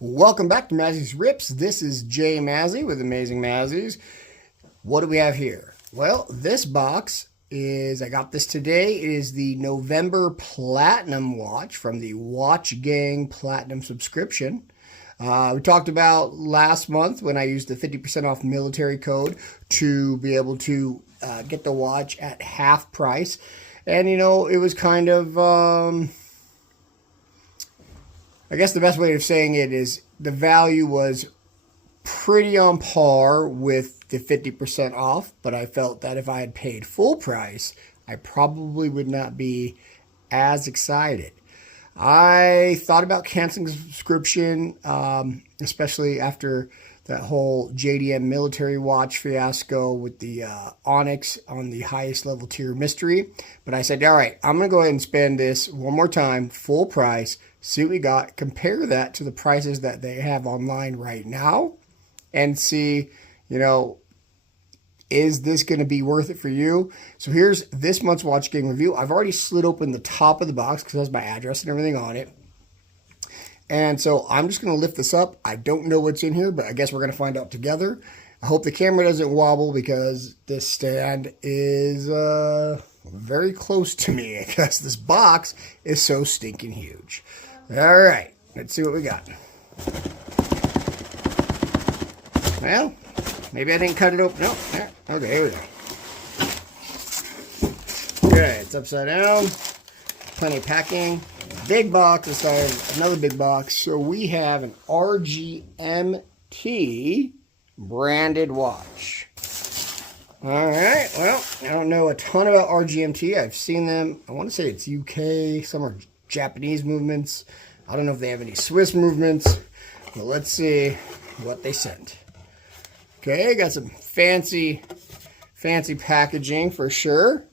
Welcome back to Mazzy's Rips. This is Jay Mazzy with Amazing Mazzies. What do we have here? Well, this box is, I got this today, it is the November Platinum watch from the Watch Gang Platinum subscription. We talked about last month when I used the 50% off military code to be able to get the watch at half price. And, you know, it was kind of... I guess the best way of saying it is the value was pretty on par with the 50% off, but I felt that if I had paid full price, I probably would not be as excited. I thought about canceling the subscription, especially after that whole JDM military watch fiasco with the Onyx on the highest level tier mystery. But I said, all right, I'm going to go ahead and spend this one more time, full price, see what we got, compare that to the prices that they have online right now, and see, you know, is this going to be worth it for you? So here's this month's Watch Gang review. I've already slid open the top of the box because it has my address and everything on it. And so I'm just going to lift this up. I don't know what's in here, but I guess we're going to find out together. I hope the camera doesn't wobble because this stand is very close to me because this box is so stinking huge. All right, let's see what we got. Well, maybe I didn't cut it open. No, there. Okay, here we go. Okay, it's upside down. Plenty of packing. Big box inside another big box. So we have an RGMT branded watch. All right, well, I don't know a ton about RGMT. I've seen them. I want to say it's UK. Some are Japanese movements. I don't know if they have any Swiss movements. But let's see what they sent. Okay, got some fancy packaging for sure.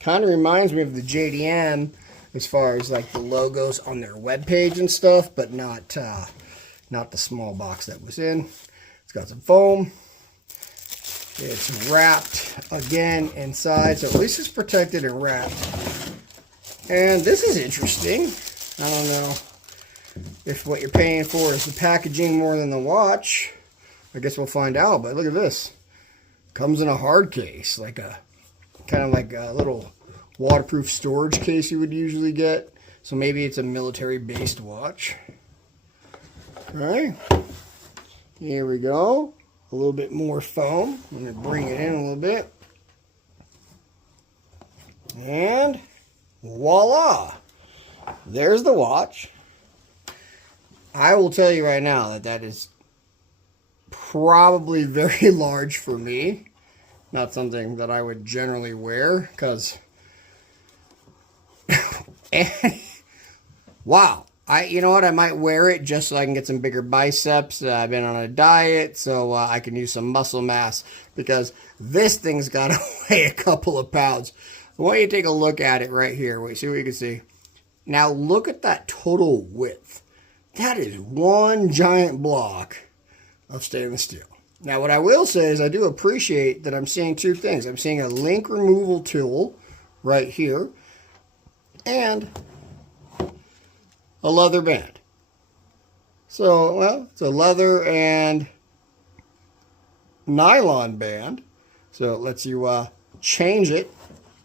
Kind of reminds me of the JDM as far as like the logos on their webpage and stuff, but not the small box that was in. It's got some foam. It's wrapped again inside, so at least it's protected and wrapped. And this is interesting. I don't know if what you're paying for is the packaging more than the watch. I guess we'll find out, but look at this. Comes in a hard case, like a kind of like a little waterproof storage case you would usually get. So maybe it's a military-based watch. All right, here we go. A little bit more foam. I'm going to bring it in a little bit. And voila! There's the watch. I will tell you right now that that is probably very large for me. Not something that I would generally wear because... wow. You know what? I might wear it just so I can get some bigger biceps. I've been on a diet, so I can use some muscle mass because this thing's got to weigh a couple of pounds. I want you to take a look at it right here. Wait, see what you can see. Now look at that total width. That is one giant block of stainless steel. Now what I will say is I do appreciate that I'm seeing two things. I'm seeing a link removal tool right here and a leather band. So, well, it's a leather and nylon band. So it lets you change it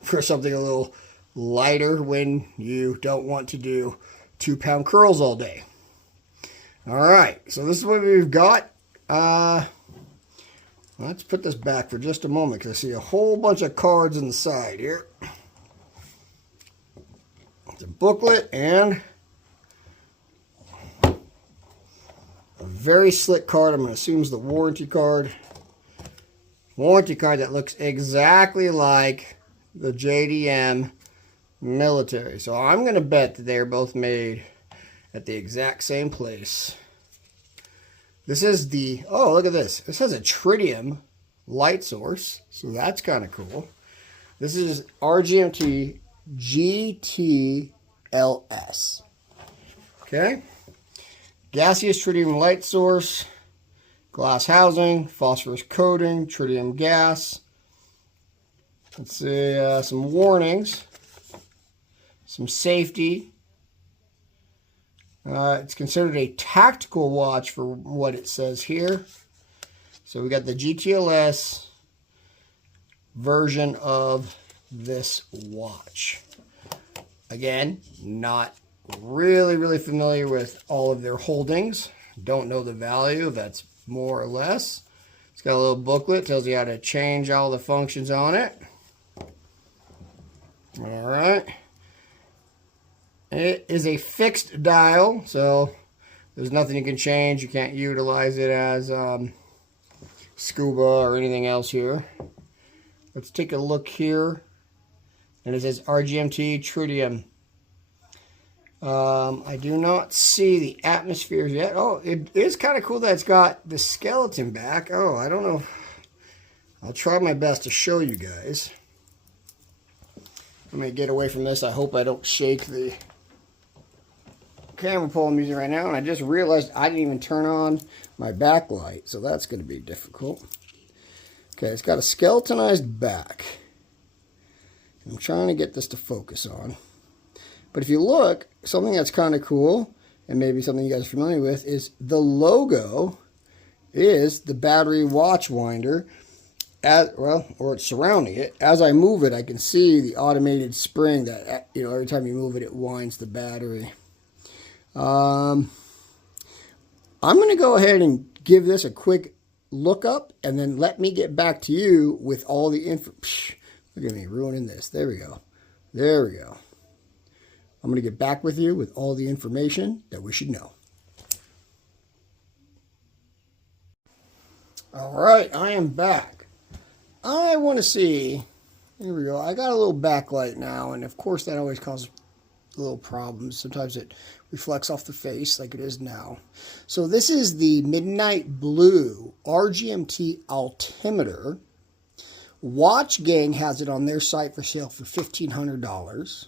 for something a little lighter when you don't want to do 2-pound curls all day. All right, so this is what we've got. Let's put this back for just a moment because I see a whole bunch of cards in the side here. It's a booklet and a very slick card. I'm going to assume is the warranty card. Warranty card that looks exactly like the JDM military. So I'm going to bet that they're both made at the exact same place. This is the, oh, look at this. This has a tritium light source, so that's kind of cool. This is RGMT GTLS. Okay. Gaseous tritium light source, glass housing, phosphorus coating, tritium gas. Let's see, some warnings, some safety, It's considered a tactical watch for what it says here. So we got the GTLS version of this watch. Again, not really familiar with all of their holdings. Don't know the value, that's more or less. It's got a little booklet, tells you how to change all the functions on it. All right. It is a fixed dial, so there's nothing you can change. You can't utilize it as scuba or anything else here. Let's take a look here. And it says RGMT Tritium. I do not see the atmospheres yet. Oh, it is kind of cool that it's got the skeleton back. Oh, I don't know. I'll try my best to show you guys. Let me get away from this. I hope I don't shake the camera pole I'm using right now. And I just realized I didn't even turn on my backlight, so that's going to be difficult. Okay, it's got a skeletonized back. I'm trying to get this to focus on. But if you look, something that's kind of cool, and maybe something you guys are familiar with, is the logo is the battery watch winder, or it's surrounding it. As I move it, I can see the automated spring that, every time you move it, it winds the battery. I'm going to go ahead and give this a quick look up, and then let me get back to you with all the info. Look at me ruining this. There we go. There we go. I'm going to get back with you with all the information that we should know. All right, I am back. I want to see, here we go. I got a little backlight now, and of course that always causes little problems. Sometimes it reflects off the face like it is now. So this is the Midnight Blue RGMT altimeter. Watch Gang has it on their site for sale for $1,500.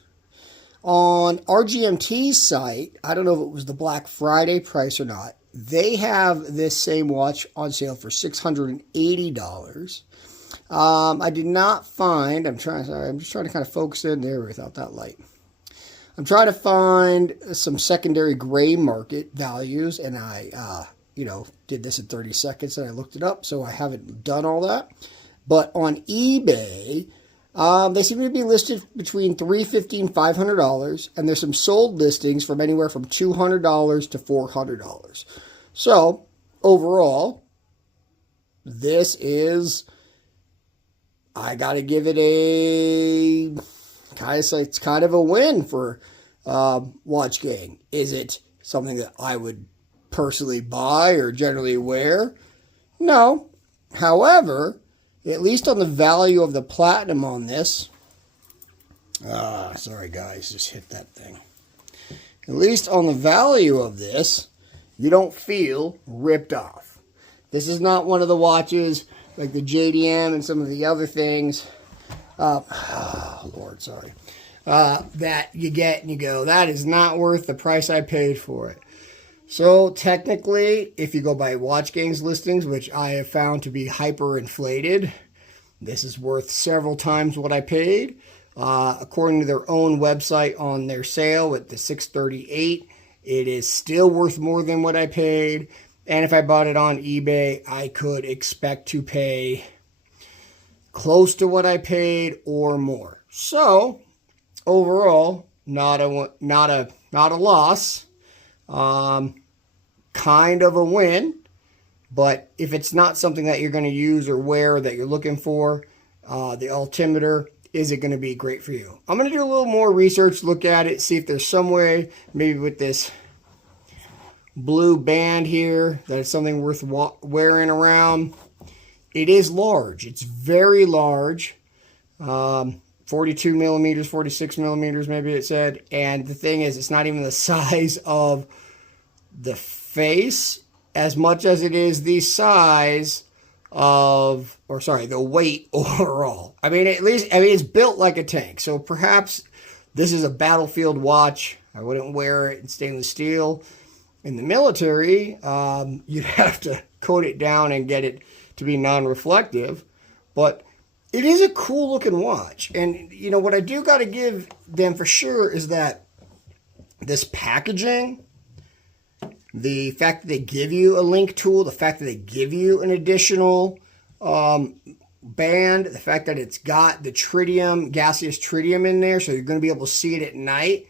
On RGMT's site, I don't know if it was the Black Friday price or not, they have this same watch on sale for $680. I did not find, I'm just trying to kind of focus in there without that light. I'm trying to find some secondary gray market values, and I, did this in 30 seconds, and I looked it up, so I haven't done all that. But on eBay, they seem to be listed between $350 and $500, and there's some sold listings from anywhere from $200 to $400. So, overall, this is, I got to give it it's kind of a win for Watch Gang. Is it something that I would personally buy or generally wear? No. However, at least on the value of the platinum on this, sorry guys, just hit that thing. At least on the value of this, you don't feel ripped off. This is not one of the watches like the JDM and some of the other things, Lord, sorry, that you get and you go, that is not worth the price I paid for it. So technically, if you go by Watch Gang's listings, which I have found to be hyper-inflated, this is worth several times what I paid. According to their own website on their sale with the 638, it is still worth more than what I paid. And if I bought it on eBay, I could expect to pay close to what I paid or more. So overall, not a loss. Kind of a win, but if it's not something that you're going to use or wear that you're looking for, the altimeter, is it going to be great for you? I'm going to do a little more research, look at it, see if there's some way, maybe with this blue band here, that it's something worth wearing around. It is large. It's very large. 42 millimeters, 46 millimeters, maybe it said. And the thing is, it's not even the size of the face as much as it is the size of, the weight overall. It's built like a tank. So perhaps this is a battlefield watch. I wouldn't wear it in stainless steel. In the military, you'd have to coat it down and get it to be non-reflective. But it is a cool looking watch. And, what I do got to give them for sure is that this packaging The fact that they give you a link tool, the fact that they give you an additional band, the fact that it's got the tritium, gaseous tritium in there, so you're going to be able to see it at night.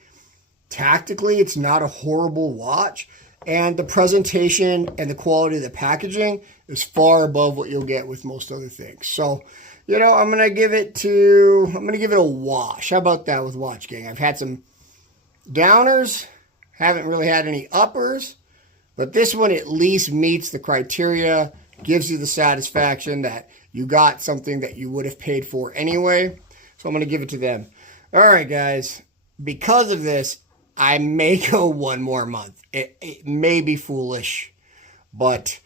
Tactically, it's not a horrible watch. And the presentation and the quality of the packaging is far above what you'll get with most other things. So, you know, I'm going to give it a wash. How about that with Watch Gang? I've had some downers, haven't really had any uppers, but this one at least meets the criteria, gives you the satisfaction that you got something that you would have paid for anyway. So I'm going to give it to them. All right, guys. Because of this, I may go one more month. It may be foolish, but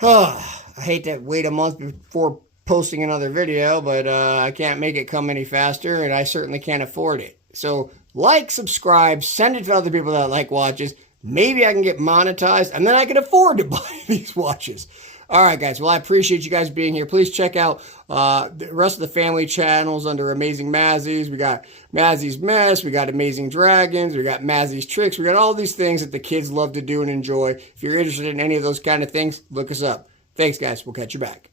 I hate to wait a month before posting another video, but I can't make it come any faster, and I certainly can't afford it. So like, subscribe, send it to other people that like watches. Maybe I can get monetized, and then I can afford to buy these watches. All right, guys. Well, I appreciate you guys being here. Please check out the rest of the family channels under Amazing Mazzies. We got Mazzies Mess. We got Amazing Dragons. We got Mazzies Tricks. We got all these things that the kids love to do and enjoy. If you're interested in any of those kind of things, look us up. Thanks, guys. We'll catch you back.